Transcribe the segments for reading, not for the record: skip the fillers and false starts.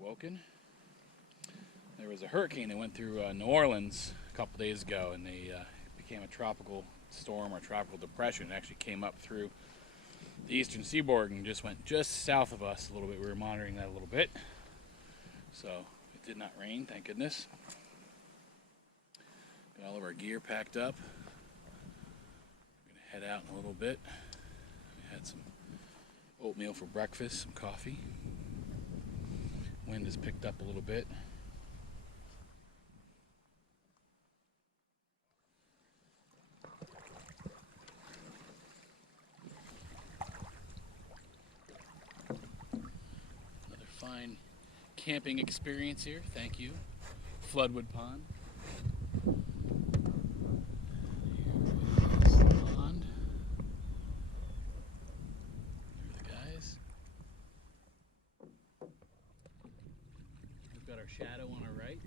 Awoken. There was a hurricane that went through New Orleans a couple days ago, and they became a tropical storm or tropical depression. It actually came up through the eastern seaboard and just went just south of us a little bit. We were monitoring that a little bit, so it did not rain, thank goodness. Got all of our gear packed up. We're gonna head out in a little bit. We had some oatmeal for breakfast, some coffee. Wind has picked up a little bit. Another fine camping experience here. Thank you, Floodwood Pond. Here's the pond. There are the guys. We've got our shadow on our right.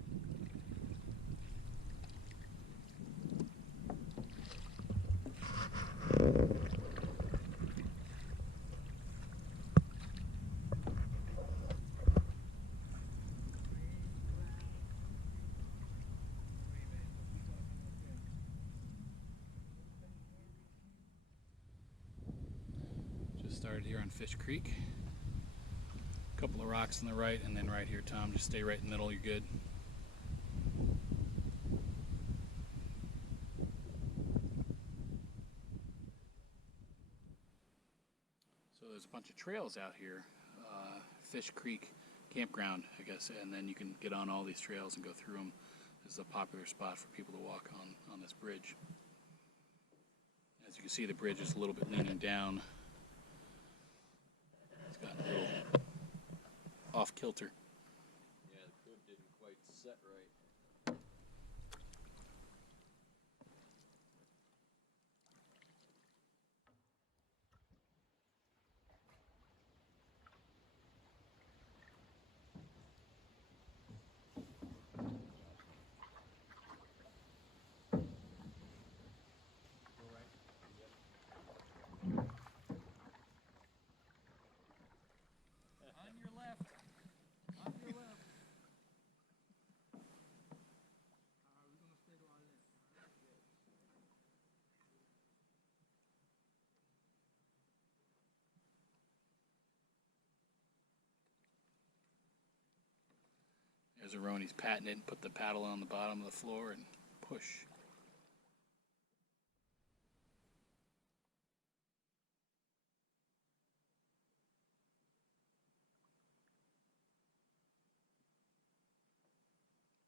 Just started here on Fish Creek. A couple of rocks on the right, and then right here, Tom. Just stay right in the middle, you're good. So there's a bunch of trails out here. Fish Creek Campground, I guess, and then you can get on all these trails and go through them. This is a popular spot for people to walk on this bridge. As you can see, the bridge is a little bit leaning down. It's gotten a little off kilter. Yeah, the crib didn't quite set right. On your left. On your left. There's a rowan. He's patting it and put the paddle on the bottom of the floor and push.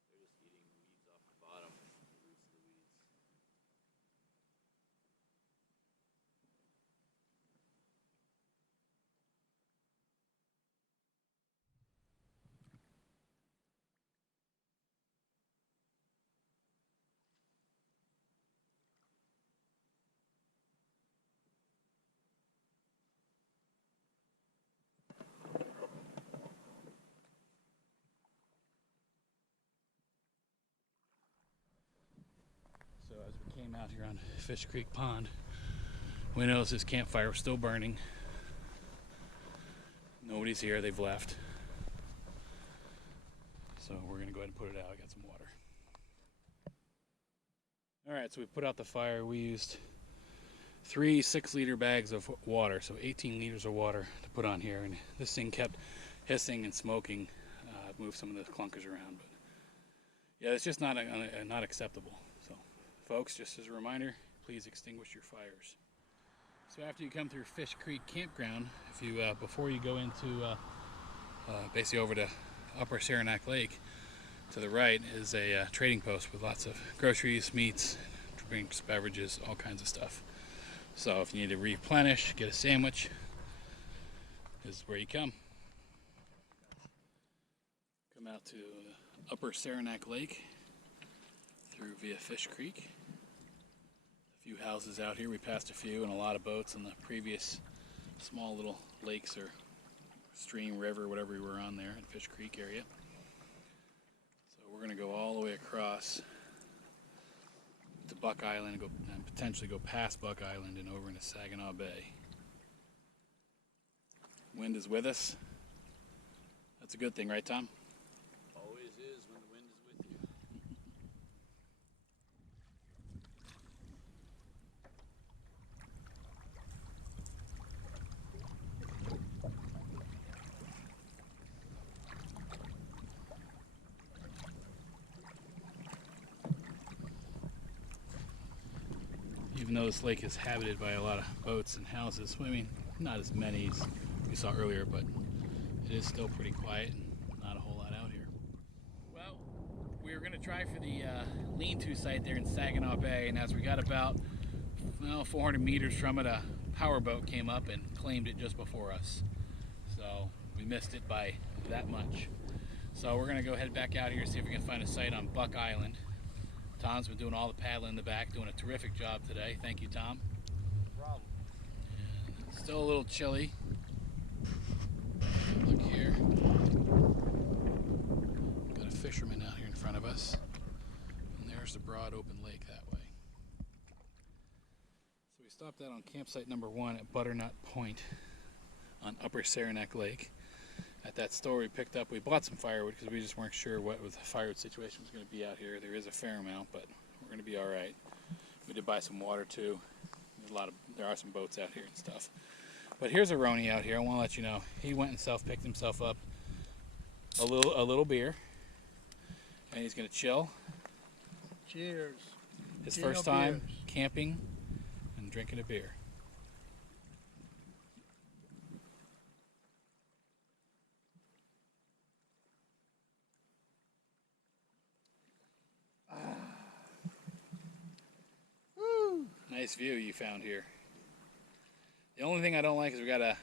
They're just eating weeds off the bottom, the roots of the weeds. So as we came out here on Fish Creek Pond, we noticed this campfire was still burning. Nobody's here, they've left. So we're gonna go ahead and put it out. I got some water. Alright, so we put out the fire. We used 3 6-liter bags of water, so 18 liters of water to put on here, and this thing kept hissing and smoking. Moved some of the clunkers around, but yeah, it's just not acceptable. So folks, just as a reminder, please extinguish your fires. So after you come through Fish Creek Campground, if you before you go into basically over to Upper Saranac Lake, to the right is a trading post with lots of groceries, meats, drinks, beverages, all kinds of stuff. So if you need to replenish, get a sandwich, this is where you come. Come out to Upper Saranac Lake through via Fish Creek. A few houses out here. We passed a few and a lot of boats in the previous small little lakes or stream, river, whatever we were on there in Fish Creek area. So we're going to go all the way across to Buck Island and potentially go past Buck Island and over into Saginaw Bay. Wind is with us. That's a good thing, right, Tom? Always is when the wind is with you. Even though this lake is habited by a lot of boats and houses, I mean, not as many as we saw earlier, but it is still pretty quiet and not a whole lot out here. Well, we were going to try for the lean-to site there in Saginaw Bay, and as we got about 400 meters from it, a powerboat came up and claimed it just before us. So we missed it by that much. So we're going to go head back out here, see if we can find a site on Buck Island. Tom's been doing all the paddling in the back, doing a terrific job today. Thank you, Tom. No problem. Still a little chilly. Look here. Got a fisherman out here in front of us. And there's the broad open lake that way. So we stopped out on campsite number 1 at Butternut Point on Upper Saranac Lake. At that store we picked up, we bought some firewood because we just weren't sure what the firewood situation was going to be out here. There is a fair amount, but we're going to be all right. We did buy some water too. There are some boats out here and stuff. But here's a Roni out here. I want to let you know. He went and picked himself up a little beer, and he's going to chill. Cheers. His Cheer first no time beers. camping and drinking a beer. Nice view you found here. The only thing I don't like is we got a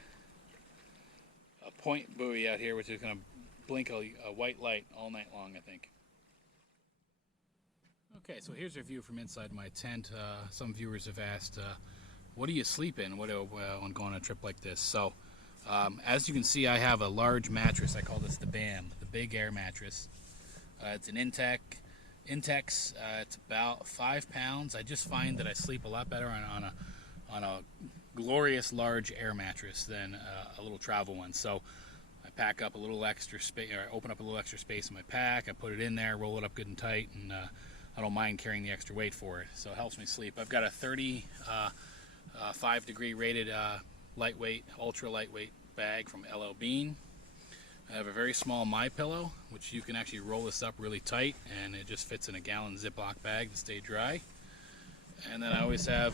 point buoy out here, which is going to blink a white light all night long, I think. Okay, so here's a view from inside my tent. Some viewers have asked, what do you sleep in when going on a trip like this? So, as you can see, I have a large mattress. I call this the BAM, the Big Air Mattress. It's an Intex. It's about 5 pounds. I just find that I sleep a lot better on a glorious large air mattress than a little travel one. So I pack up a little extra space, or I open up a little extra space in my pack. I put it in there, roll it up good and tight, and I don't mind carrying the extra weight for it. So it helps me sleep. I've got a 35 degree rated lightweight, ultra lightweight bag from LL Bean. I have a very small MyPillow, which you can actually roll this up really tight, and it just fits in a gallon Ziploc bag to stay dry. And then I always have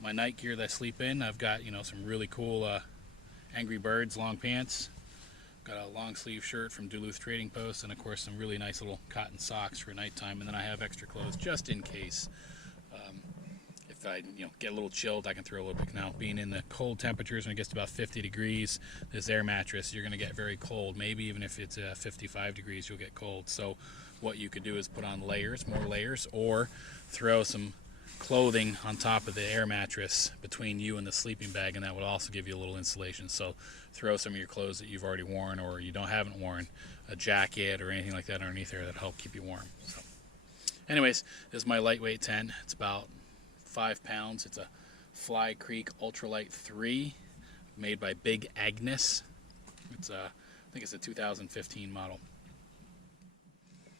my night gear that I sleep in. I've got some really cool Angry Birds long pants. Got a long sleeve shirt from Duluth Trading Post, and of course some really nice little cotton socks for nighttime. And then I have extra clothes just in case. If I get a little chilled, I can throw a little bit. Now, being in the cold temperatures, when it gets to about 50 degrees, this air mattress, you're going to get very cold. Maybe even if it's 55 degrees, you'll get cold. So what you could do is put on layers, more layers, or throw some clothing on top of the air mattress between you and the sleeping bag, and that would also give you a little insulation. So throw some of your clothes that you've already worn or you haven't worn, a jacket or anything like that underneath there that'll help keep you warm. So anyways, this is my lightweight tent. It's about 5 pounds. It's a Fly Creek Ultralight 3 made by Big Agnes. It's I think it's a 2015 model. You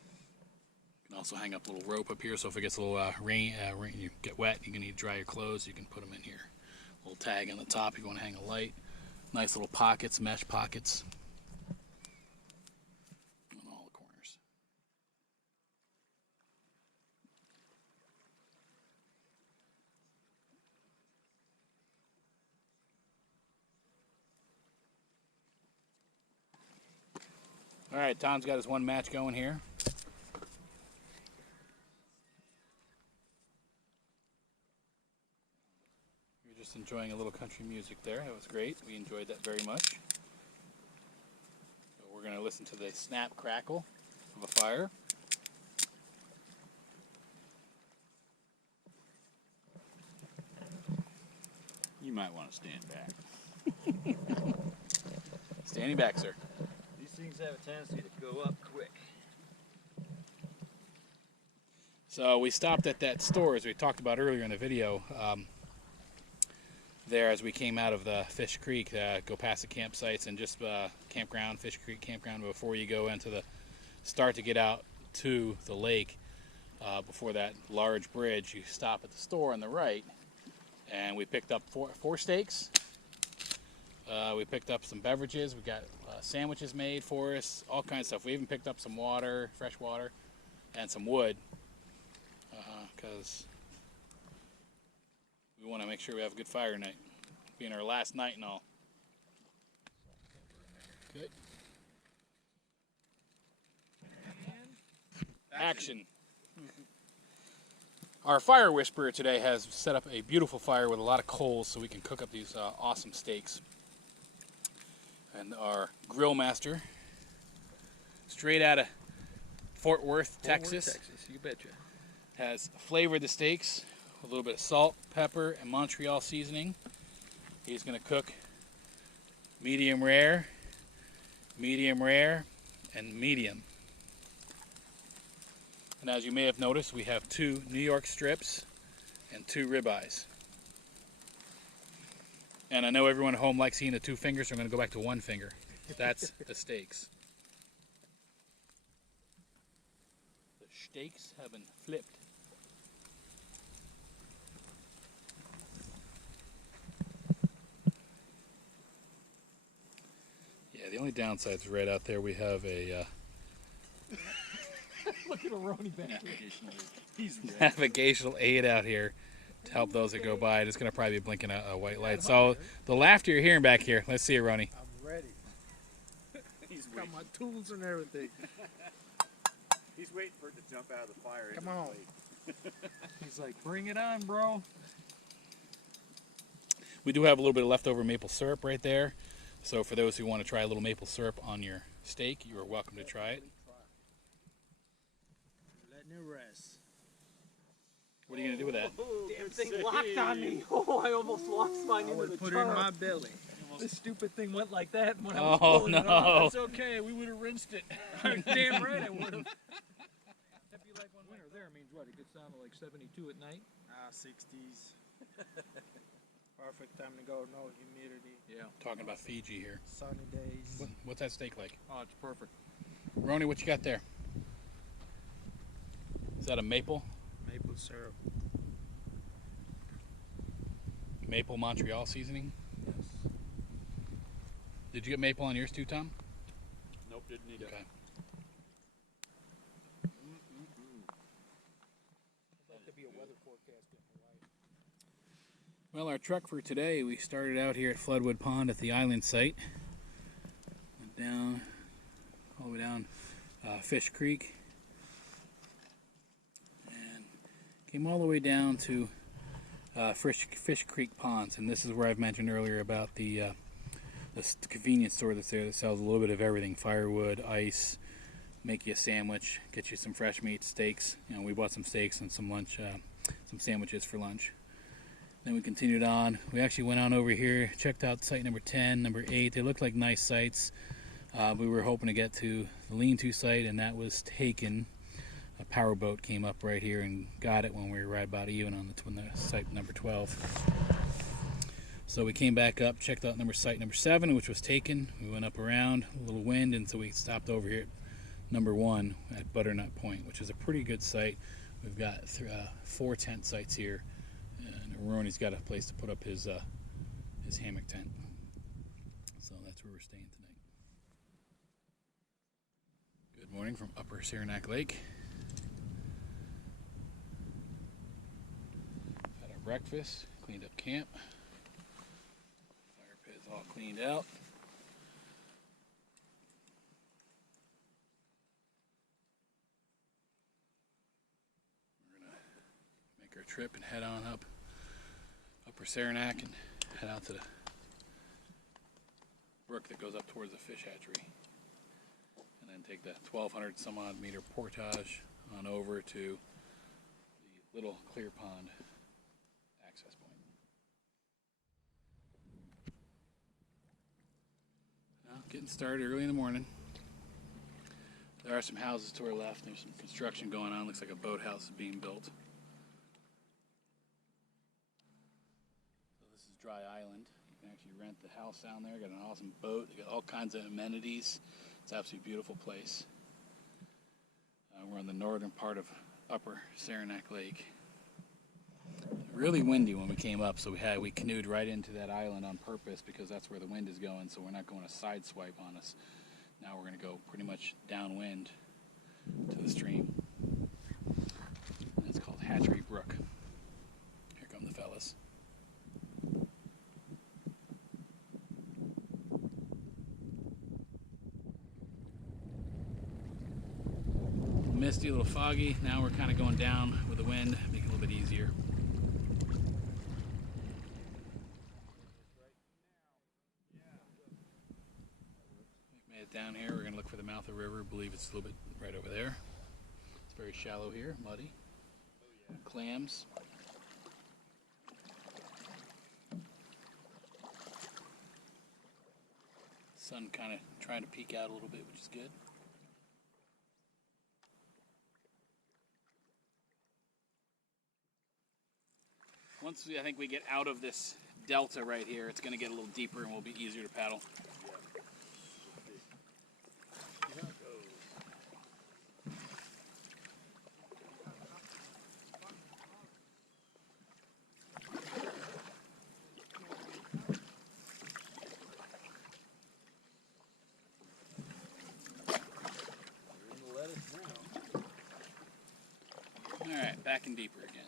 can also hang up a little rope up here, so if it gets a little rain, you get wet, you can need to dry your clothes, you can put them in here. A little tag on the top if you want to hang a light. Nice little pockets, mesh pockets on all the corners. All right, Tom's got his one match going here. You're just enjoying a little country music there. That was great. We enjoyed that very much. So we're going to listen to the snap crackle of a fire. You might want to stand back. Standing back, sir. These things have a tendency to go up quick. So we stopped at that store, as we talked about earlier in the video. there as we came out of the Fish Creek, go past the campsites and just campground, Fish Creek campground, before you go into the start to get out to the lake. Before that large bridge, you stop at the store on the right, and we picked up four steaks. We picked up some beverages. We got sandwiches made for us, all kinds of stuff. We even picked up some water, fresh water, and some wood, because we want to make sure we have a good fire night, being our last night and all. Good. Action. Our fire whisperer today has set up a beautiful fire with a lot of coals so we can cook up these awesome steaks. And our grill master, straight out of Fort Worth, Texas, you betcha. has flavored the steaks with a little bit of salt, pepper, and Montreal seasoning. He's going to cook medium rare, and medium. And as you may have noticed, we have 2 New York strips and 2 ribeyes. And I know everyone at home likes seeing the 2 fingers, so I'm going to go back to 1 finger. That's the steaks. The steaks have been flipped. Yeah, the only downside is right out there we have a Look at a Ronnie back here. He's navigational aid out here to help those that go by. It's going to probably be blinking a white light. So the laughter you're hearing back here, let's see it, Ronnie. I'm ready. He's got my tools and everything. He's waiting for it to jump out of the fire. Come on. He's like, bring it on, bro. We do have a little bit of leftover maple syrup right there. So for those who want to try a little maple syrup on your steak, you are welcome to try it. Letting it rest. What are you going to do with that? Damn thing locked on me. Oh, I almost lost mine I into would the put it in tub. my belly. This stupid thing went like that when I was Oh, pulling it no. off. It's okay. We would have rinsed it. Damn right I would have. That'd be like when winter there means what? It gets down to like 72 at night? 60s. Perfect time to go. No humidity. Yeah. Talking about Fiji here. Sunny days. What's that steak like? Oh, it's perfect. Ronnie, what you got there? Is that a maple? Maple syrup. Maple Montreal seasoning? Yes. Did you get maple on yours too, Tom? Nope, didn't need it. Okay. That could be a weather forecast getting light. Well, our truck for today, we started out here at Floodwood Pond at the island site. Went down, all the way down Fish Creek. And came all the way down to Fish Creek Ponds. And this is where I've mentioned earlier about the convenience store that's there that sells a little bit of everything. Firewood, ice, make you a sandwich, get you some fresh meat, steaks. You know, we bought some steaks and some lunch, some sandwiches for lunch. Then we continued on. We actually went on over here, checked out site number 10, number 8. They looked like nice sites. We were hoping to get to the lean-to site, and that was taken. A powerboat came up right here and got it when we were right about even on the site number 12. So we came back up, checked out site number 7, which was taken. We went up around, a little wind, and so we stopped over here at number 1 at Butternut Point, which is a pretty good site. We've got 4 tent sites here, and Ronnie's got a place to put up his hammock tent. So that's where we're staying tonight. Good morning from Upper Saranac Lake. Had our breakfast, cleaned up camp. Fire pit's all cleaned out. We're gonna make our trip and head on up Upper Saranac and head out to the brook that goes up towards the fish hatchery. And then take the 1,200 some odd meter portage on over to the little clear pond access point. Well, getting started early in the morning. There are some houses to our left. There's some construction going on. Looks like a boathouse is being built. So this is dry island. You can actually rent the house down there. Got an awesome boat. They got all kinds of amenities. It's an absolutely beautiful place. We're on the northern part of Upper Saranac Lake. Really windy when we came up, so we canoed right into that island on purpose because that's where the wind is going. So we're not going to side swipe on us. Now we're going to go pretty much downwind to the stream. It's called Hatchery Brook. Here come the fellas. Misty, a little foggy. Now we're kind of going down with the wind, make it a little bit easier. We've made it down here. We're going to look for the mouth of the river. I believe it's a little bit right over there. It's very shallow here, muddy. Clams. Sun kind of trying to peek out a little bit, which is good. Once I think we get out of this delta right here, it's going to get a little deeper and will be easier to paddle. All right, back and deeper again.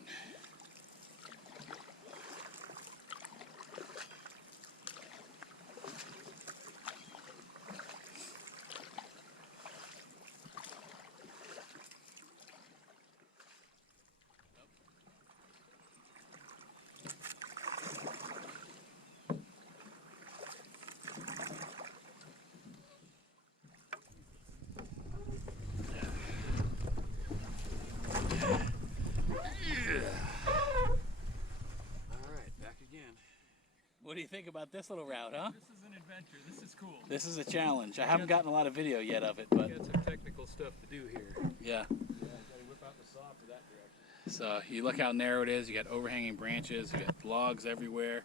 What do you think about this little route, huh? This is an adventure. This is cool. This is a challenge. I haven't gotten a lot of video yet of it, but We got some technical stuff to do here. yeah. Gotta whip out the saw for that direction. So you look how narrow it is. You got overhanging branches. You got logs everywhere.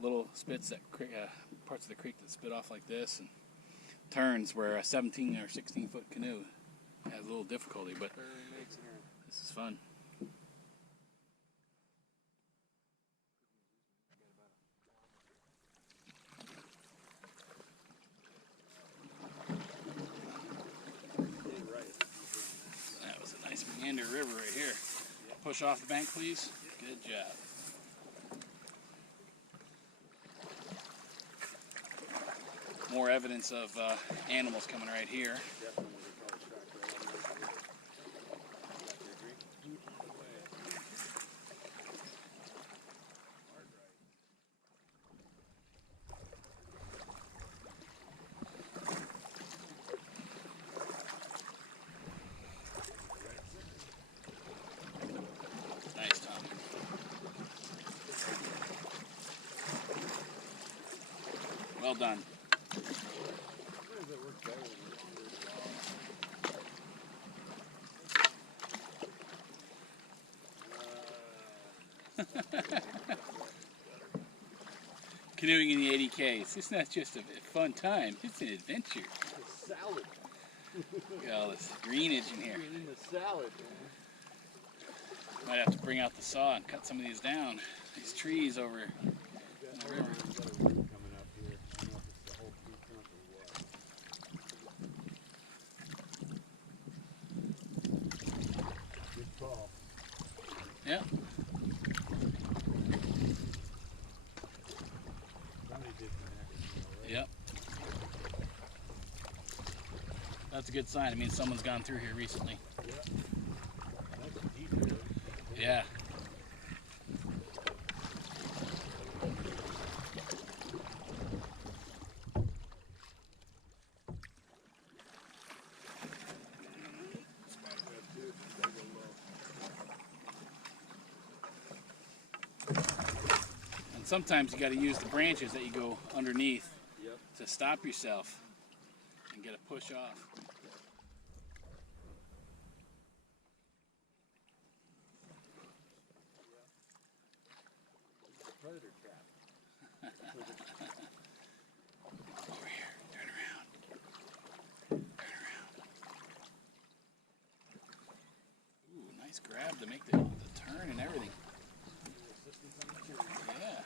Little spits that parts of the creek that spit off like this, and turns where a 17 or 16 foot canoe has a little difficulty. But this is fun. That was a nice meander river right here. Push off the bank, please. Good job. More evidence of animals coming right here. Nice, Tom. Well done. Canoeing in the 80Ks. It's not just a fun time, it's an adventure. Salad. Look at all this greenage in here. In the salad, Might have to bring out the saw and cut some of these down. These trees over in the river. Got a root coming up here. I don't know if it's the whole tree trunk or what. Good call. Yep. Somebody did connect, right? Yep. That's a good sign. It means someone's gone through here recently. Yep. That's deep, really. Yeah. And sometimes you got to use the branches that you go underneath Yep. to stop yourself and get a push off. Predator trap. Over here. Turn around. Turn around. Ooh, nice grab to make the turn and everything. Yeah.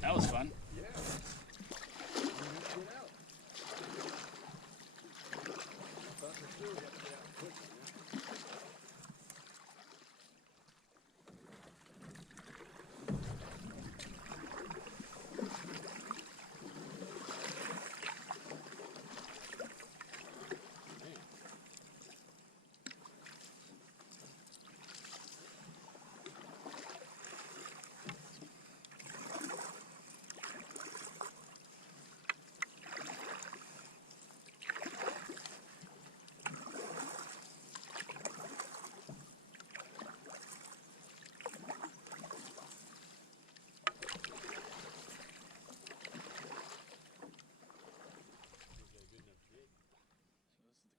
That was fun. Yeah.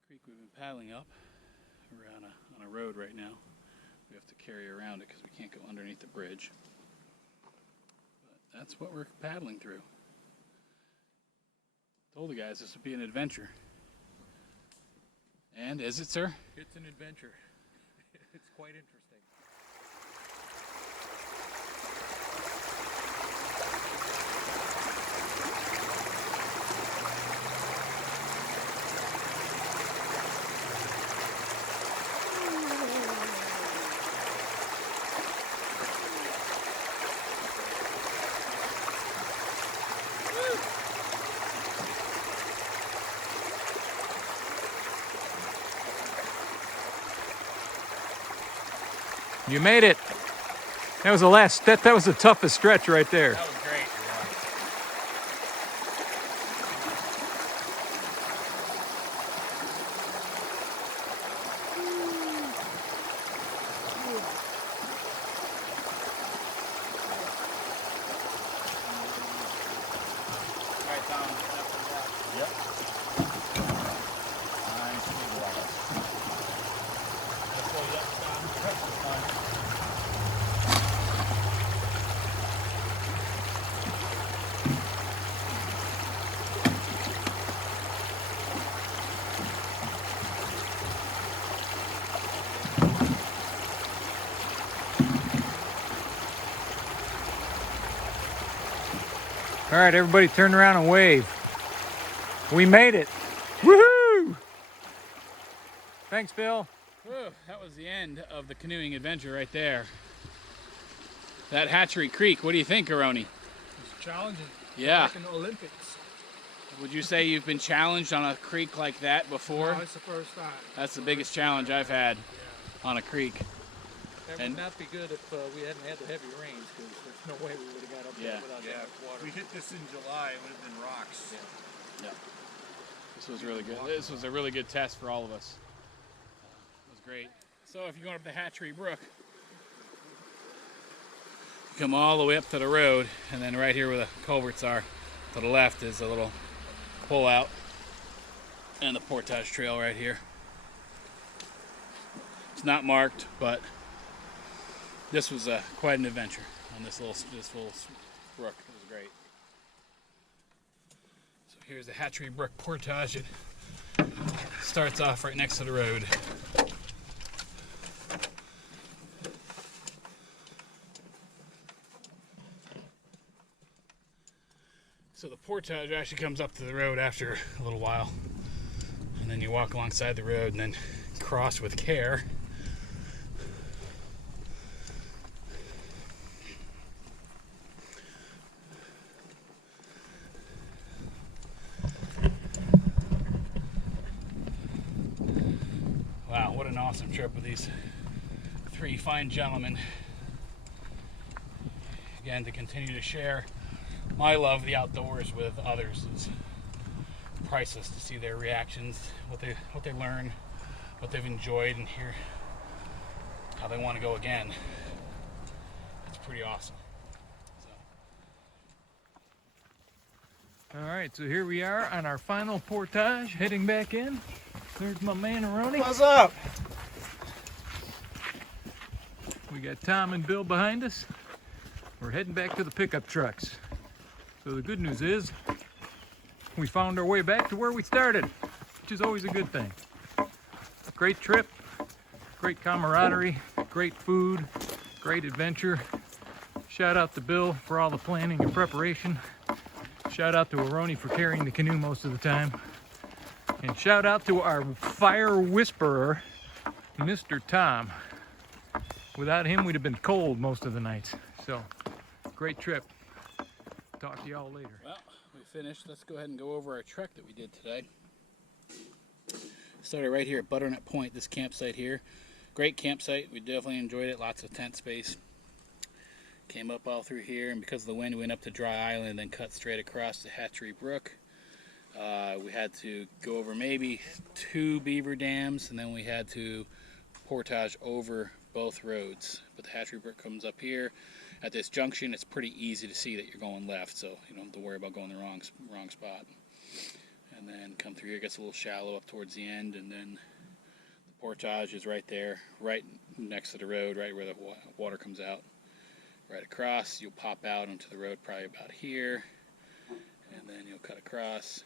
We've been paddling up. We're on a road right now. We have to carry around it because we can't go underneath the bridge. But that's what we're paddling through. Told the guys this would be an adventure. And is it, sir? It's an adventure. It's quite interesting. You made it. That was the last. That was the toughest stretch right there. That was great. Right, Tom. Yep. Nice big water. All right, everybody turn around and wave. We made it. Woohoo! Thanks, Bill. Whew, that was the end of the canoeing adventure right there. That Hatchery Creek, what do you think, Aroni? It's challenging. Yeah. Like in the Olympics. Would you say you've been challenged on a creek like that before? No, it's the first time. That's the biggest challenge I've had on a creek. That And- would not be good if we hadn't had the heavy rains, because there's no way we would have got up Yeah. there without that much water. If we hit this in July, it would have been rocks. Yeah. This was really good. This was a really good test for all of us. It was great. So if you're going up the Hatchery Brook, you come all the way up to the road, and then right here where the culverts are, to the left is a little pull out, and the Portage Trail right here. It's not marked, but this was quite an adventure on this little brook. It was great. So here's the Hatchery Brook Portage. It starts off right next to the road. So the portage actually comes up to the road after a little while, and then you walk alongside the road and then cross with care. awesome trip with these three fine gentlemen. Again, to continue to share my love of the outdoors with others is priceless. To see their reactions, what they learn, what they've enjoyed, and hear how they want to go again. It's pretty awesome. All right, so here we are on our final portage, heading back in. There's my man Aroni. What's up? We got Tom and Bill behind us. We're heading back to the pickup trucks. So the good news is we found our way back to where we started, which is always a good thing. Great trip, great camaraderie, great food, great adventure. Shout out to Bill for all the planning and preparation. Shout out to Aroni for carrying the canoe most of the time. And shout out to our fire whisperer, Mr. Tom. Without him, we'd have been cold most of the nights. So, great trip. Talk to y'all later. Well, we finished. Let's go ahead and go over our trek that we did today. Started right here at Butternut Point, this campsite here. Great campsite. We definitely enjoyed it. Lots of tent space. Came up all through here, and because of the wind, we went up to Dry Island and then cut straight across to Hatchery Brook. We had to go over maybe 2 beaver dams, and then we had to portage over both roads. But the Hatchery Brook comes up here. At this junction, it's pretty easy to see that you're going left, so you don't have to worry about going the wrong spot. And then come through here. It gets a little shallow up towards the end, and then the portage is right there, right next to the road, right where the water comes out. Right across, you'll pop out onto the road probably about here, and then you'll cut across,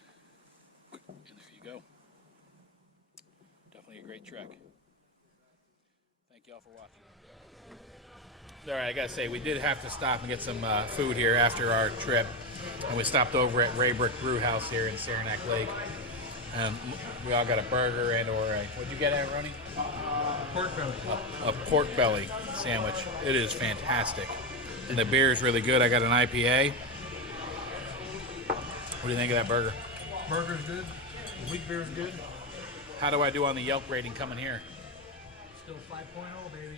and there you go. Definitely a great trek. Thank you all for watching. Alright, I gotta say, we did have to stop and get some food here after our trip, and we stopped over at Raybrick Brew House here in Saranac Lake. We all got a burger and or a, what'd you get at, Ronnie? Pork belly. A pork belly sandwich. It is fantastic. And the beer is really good. I got an IPA. What do you think of that burger? Burger's good. The wheat beer's good. How do I do on the Yelp rating coming here? Still 5.0, baby.